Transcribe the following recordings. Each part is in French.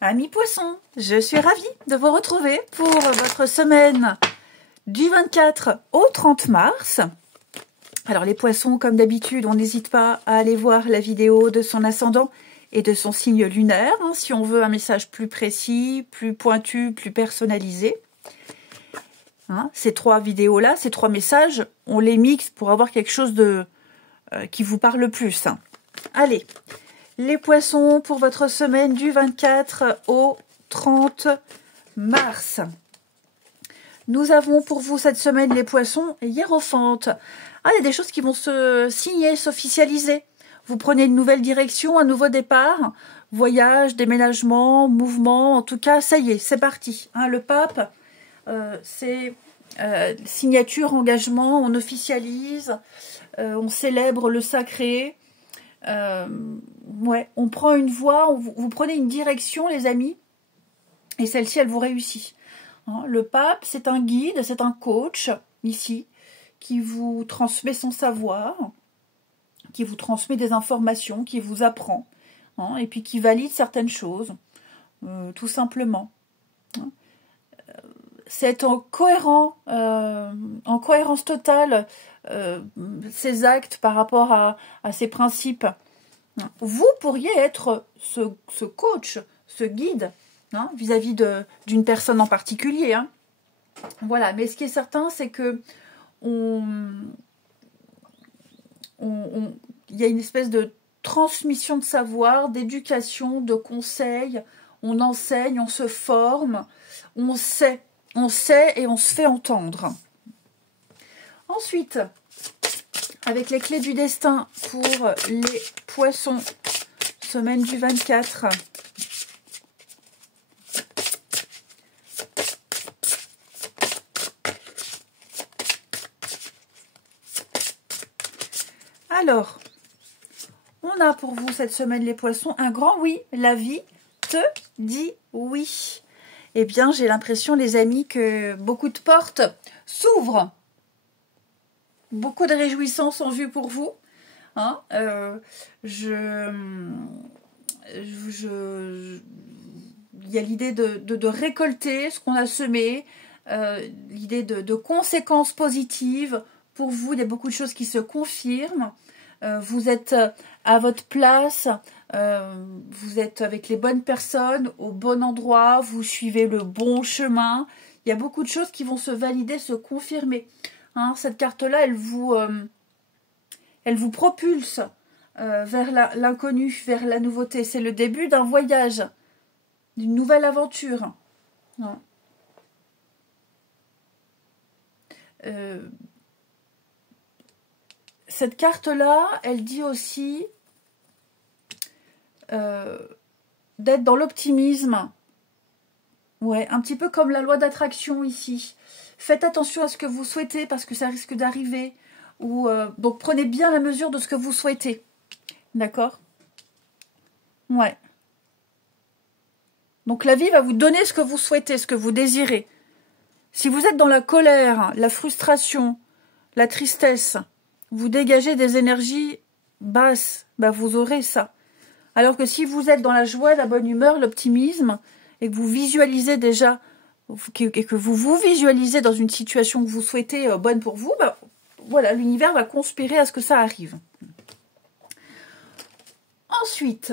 Amis poissons, je suis ravie de vous retrouver pour votre semaine du 24 au 30 mars. Alors les poissons, comme d'habitude, on n'hésite pas à aller voir la vidéo de son ascendant et de son signe lunaire, si on veut un message plus précis, plus pointu, plus personnalisé. Ces trois vidéos-là, ces trois messages, on les mixe pour avoir quelque chose de qui vous parle plus. Allez, les poissons pour votre semaine du 24 au 30 mars. Nous avons pour vous cette semaine les poissons hiérophante. Il y a des choses qui vont se signer, s'officialiser. Vous prenez une nouvelle direction, un nouveau départ, voyage, déménagement, mouvement, en tout cas, ça y est, c'est parti. Le pape, c'est signature, engagement, on officialise, on célèbre le sacré. On prend une voie, vous prenez une direction, les amis, et celle-ci, elle vous réussit. Le pape, c'est un guide, c'est un coach, ici, qui vous transmet son savoir, qui vous transmet des informations, qui vous apprend, et puis qui valide certaines choses, tout simplement. C'est en cohérence totale ces actes par rapport à ces principes. Vous pourriez être ce coach, ce guide, vis-à-vis d'une personne en particulier. Voilà, mais ce qui est certain, c'est que il y a une espèce de transmission de savoir, d'éducation, de conseils. On enseigne, on se forme, on sait et on se fait entendre. Ensuite, avec les clés du destin pour les poissons, semaine du 24. Alors, on a pour vous cette semaine les poissons un grand oui. La vie te dit oui. Eh bien, j'ai l'impression, les amis, que beaucoup de portes s'ouvrent. Beaucoup de réjouissances en vue pour vous. Il y a l'idée de récolter ce qu'on a semé, l'idée de conséquences positives. Pour vous, il y a beaucoup de choses qui se confirment. Vous êtes à votre place, vous êtes avec les bonnes personnes, au bon endroit, vous suivez le bon chemin. Il y a beaucoup de choses qui vont se valider, se confirmer. Cette carte-là, elle vous propulse vers l'inconnu, vers la nouveauté. C'est le début d'un voyage, d'une nouvelle aventure. Cette carte-là, elle dit aussi d'être dans l'optimisme. Un petit peu comme la loi d'attraction ici. Faites attention à ce que vous souhaitez parce que ça risque d'arriver. Donc prenez bien la mesure de ce que vous souhaitez. D'accord ? Donc la vie va vous donner ce que vous souhaitez, ce que vous désirez. Si vous êtes dans la colère, la frustration, la tristesse, vous dégagez des énergies basses, vous aurez ça. Alors que si vous êtes dans la joie, la bonne humeur, l'optimisme, et que vous visualisez déjà, et que vous vous visualisez dans une situation que vous souhaitez bonne pour vous, voilà, l'univers va conspirer à ce que ça arrive. Ensuite,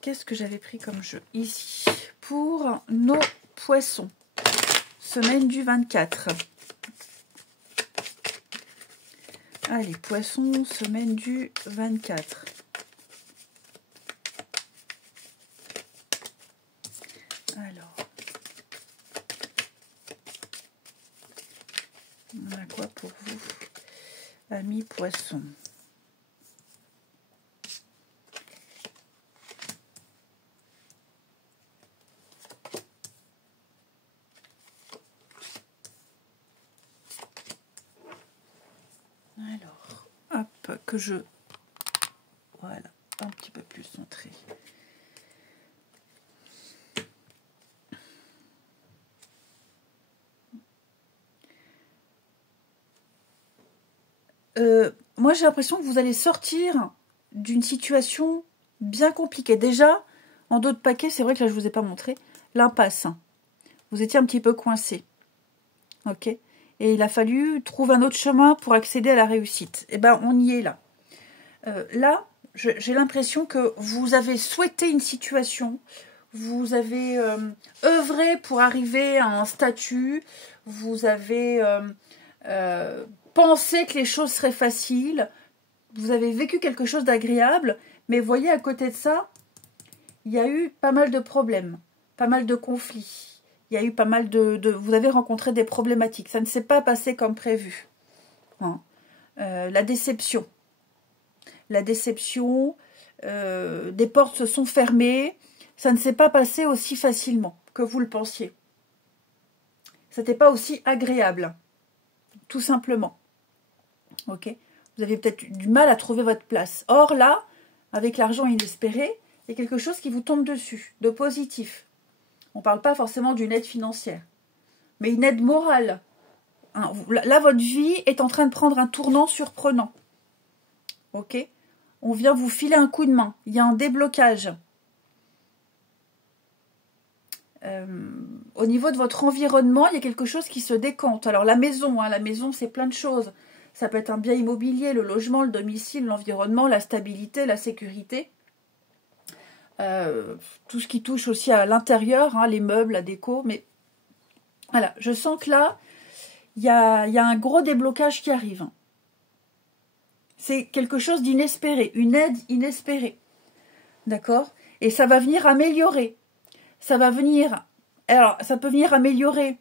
qu'est-ce que j'avais pris comme jeu ici pour nos poissons, semaine du 24. Allez, poissons, semaine du 24. Alors, on a quoi pour vous, amis poissons? Alors, hop, que je... Voilà, un petit peu plus centré. Moi, j'ai l'impression que vous allez sortir d'une situation bien compliquée. Déjà, en dos de paquet, c'est vrai que là, je ne vous ai pas montré, l'impasse. Vous étiez un petit peu coincé. Ok. Et il a fallu trouver un autre chemin pour accéder à la réussite. Eh bien, on y est là. Là, j'ai l'impression que vous avez souhaité une situation, vous avez œuvré pour arriver à un statut, vous avez pensé que les choses seraient faciles, vous avez vécu quelque chose d'agréable, mais voyez, à côté de ça, il y a eu pas mal de problèmes, pas mal de conflits, il y a eu pas mal vous avez rencontré des problématiques, ça ne s'est pas passé comme prévu. Hein. La déception. La déception, des portes se sont fermées, ça ne s'est pas passé aussi facilement que vous le pensiez. Ça n'était pas aussi agréable, tout simplement. Ok. Vous avez peut-être du mal à trouver votre place. Or là, avec l'argent inespéré, il y a quelque chose qui vous tombe dessus, de positif. On ne parle pas forcément d'une aide financière, mais une aide morale. Hein, là, votre vie est en train de prendre un tournant surprenant. Ok. On vient vous filer un coup de main. Il y a un déblocage. Au niveau de votre environnement, il y a quelque chose qui se décante. Alors la maison, c'est plein de choses. Ça peut être un bien immobilier, le logement, le domicile, l'environnement, la stabilité, la sécurité. Tout ce qui touche aussi à l'intérieur, hein, les meubles, la déco. Mais voilà, je sens que là, il y a un gros déblocage qui arrive. C'est quelque chose d'inespéré, une aide inespérée. D'accord? Et ça va venir améliorer. Ça va venir... Alors, ça peut venir améliorer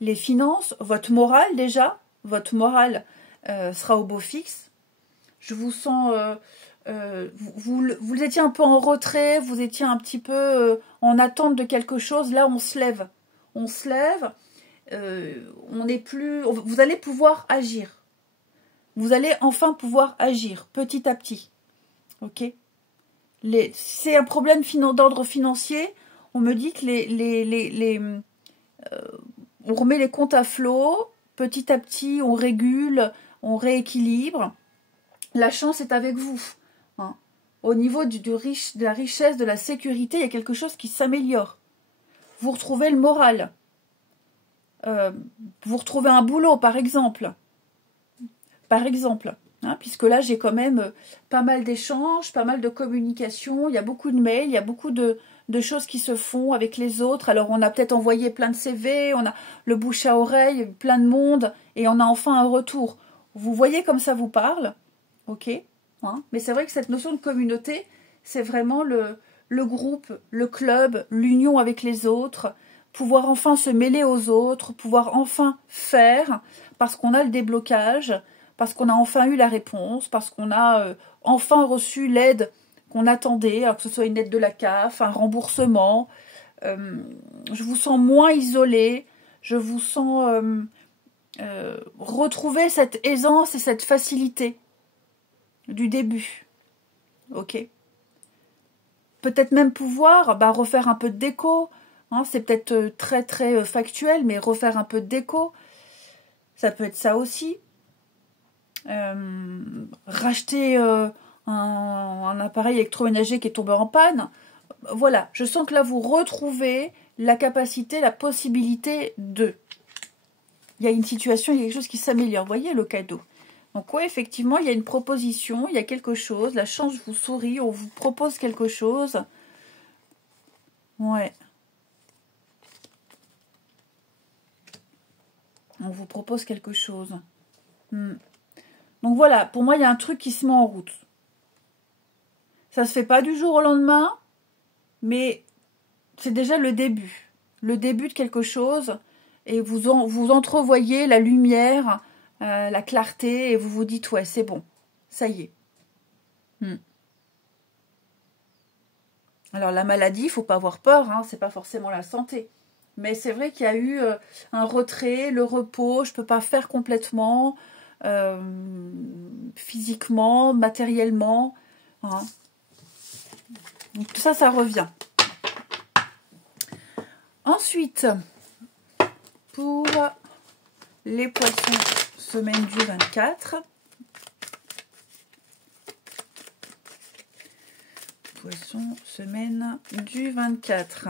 les finances, votre morale déjà. Votre morale sera au beau fixe. Je vous sens... vous étiez un peu en retrait, vous étiez un petit peu en attente de quelque chose. Là, on se lève. On se lève. On n'est plus... Vous allez pouvoir agir. Vous allez enfin pouvoir agir petit à petit. Ok? C'est un problème d'ordre financier. On me dit que on remet les comptes à flot. Petit à petit, on régule, on rééquilibre. La chance est avec vous. Hein. Au niveau de la richesse, de la sécurité, il y a quelque chose qui s'améliore. Vous retrouvez le moral. Vous retrouvez un boulot, par exemple. Hein, puisque là, j'ai quand même pas mal d'échanges, pas mal de communication. Il y a beaucoup de mails, il y a beaucoup de choses qui se font avec les autres. Alors, on a peut-être envoyé plein de CV, on a le bouche à oreille, plein de monde, et on a enfin un retour. Vous voyez comme ça vous parle, ok, hein, mais c'est vrai que cette notion de communauté, c'est vraiment le groupe, le club, l'union avec les autres, pouvoir enfin se mêler aux autres, pouvoir enfin faire, parce qu'on a le déblocage, parce qu'on a enfin eu la réponse, parce qu'on a enfin reçu l'aide qu'on attendait, alors que ce soit une aide de la CAF, un remboursement. Je vous sens moins isolé, je vous sens retrouver cette aisance et cette facilité du début. Ok. Peut-être même pouvoir refaire un peu de déco. Hein, c'est peut-être très très factuel, mais refaire un peu de déco, ça peut être ça aussi. Racheter un appareil électroménager qui est tombé en panne. Voilà, je sens que là, vous retrouvez la capacité, la possibilité de. Il y a une situation, il y a quelque chose qui s'améliore. Vous voyez le cadeau. Donc oui, effectivement, il y a une proposition, il y a quelque chose. La chance vous sourit, on vous propose quelque chose. Ouais. On vous propose quelque chose. Donc voilà, pour moi, il y a un truc qui se met en route. Ça ne se fait pas du jour au lendemain, mais c'est déjà le début. Le début de quelque chose. Et vous entrevoyez la lumière, la clarté, et vous vous dites, ouais, c'est bon. Ça y est. Alors la maladie, il ne faut pas avoir peur, hein, c'est pas forcément la santé. Mais c'est vrai qu'il y a eu un retrait, le repos, je ne peux pas faire complètement, physiquement, matériellement. Hein. Donc tout ça, ça revient. Ensuite, pour les poissons, semaine du 24. Poissons, semaine du 24.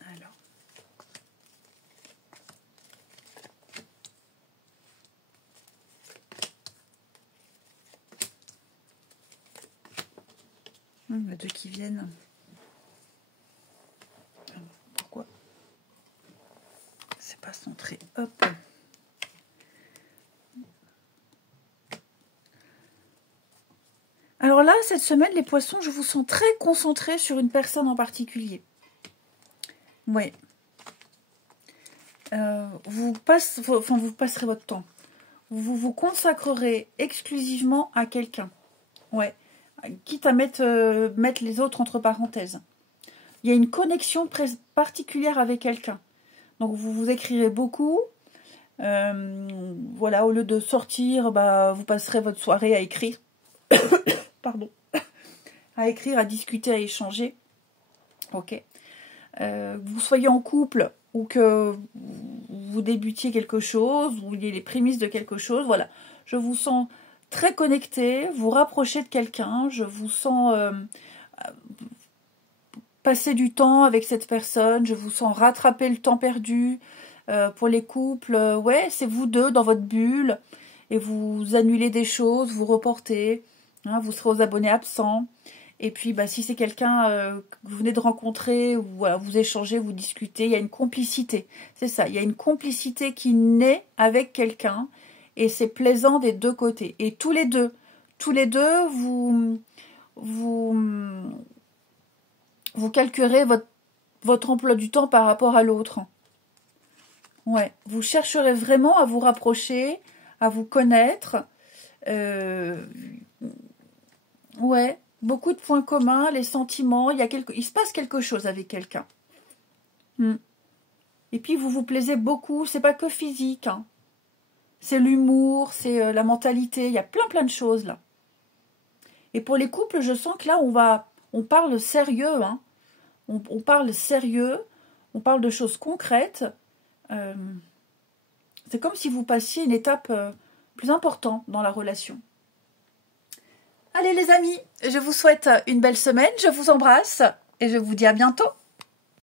Alors. Les deux qui viennent. Pourquoi c'est pas centré? Hop. Alors là, cette semaine, les poissons, je vous sens très concentrés sur une personne en particulier. Oui. Vous passerez votre temps. Vous vous consacrerez exclusivement à quelqu'un. Ouais. Quitte à mettre les autres entre parenthèses. Il y a une connexion particulière avec quelqu'un. Donc vous vous écrirez beaucoup. Voilà, au lieu de sortir, vous passerez votre soirée à écrire. Pardon. À écrire, à discuter, à échanger. Ok. Vous soyez en couple ou que vous débutiez quelque chose, ou il y ait les prémices de quelque chose, voilà. Je vous sens très connecté, vous rapprochez de quelqu'un, je vous sens passer du temps avec cette personne, je vous sens rattraper le temps perdu. Pour les couples, ouais, c'est vous deux dans votre bulle, et vous annulez des choses, vous reportez, hein, vous serez aux abonnés absents. Et puis, si c'est quelqu'un que vous venez de rencontrer, voilà, vous échangez, vous discutez, il y a une complicité. C'est ça, il y a une complicité qui naît avec quelqu'un, et c'est plaisant des deux côtés. Et tous les deux, vous calquerez votre emploi du temps par rapport à l'autre. Ouais, vous chercherez vraiment à vous rapprocher, à vous connaître. Ouais. Beaucoup de points communs, les sentiments, il se passe quelque chose avec quelqu'un. Et puis vous vous plaisez beaucoup, c'est pas que physique, hein. C'est l'humour, c'est la mentalité, il y a plein de choses là. Et pour les couples, je sens que là on parle sérieux, hein. On parle sérieux, on parle de choses concrètes. C'est comme si vous passiez une étape plus importante dans la relation. Allez les amis, je vous souhaite une belle semaine, je vous embrasse et je vous dis à bientôt.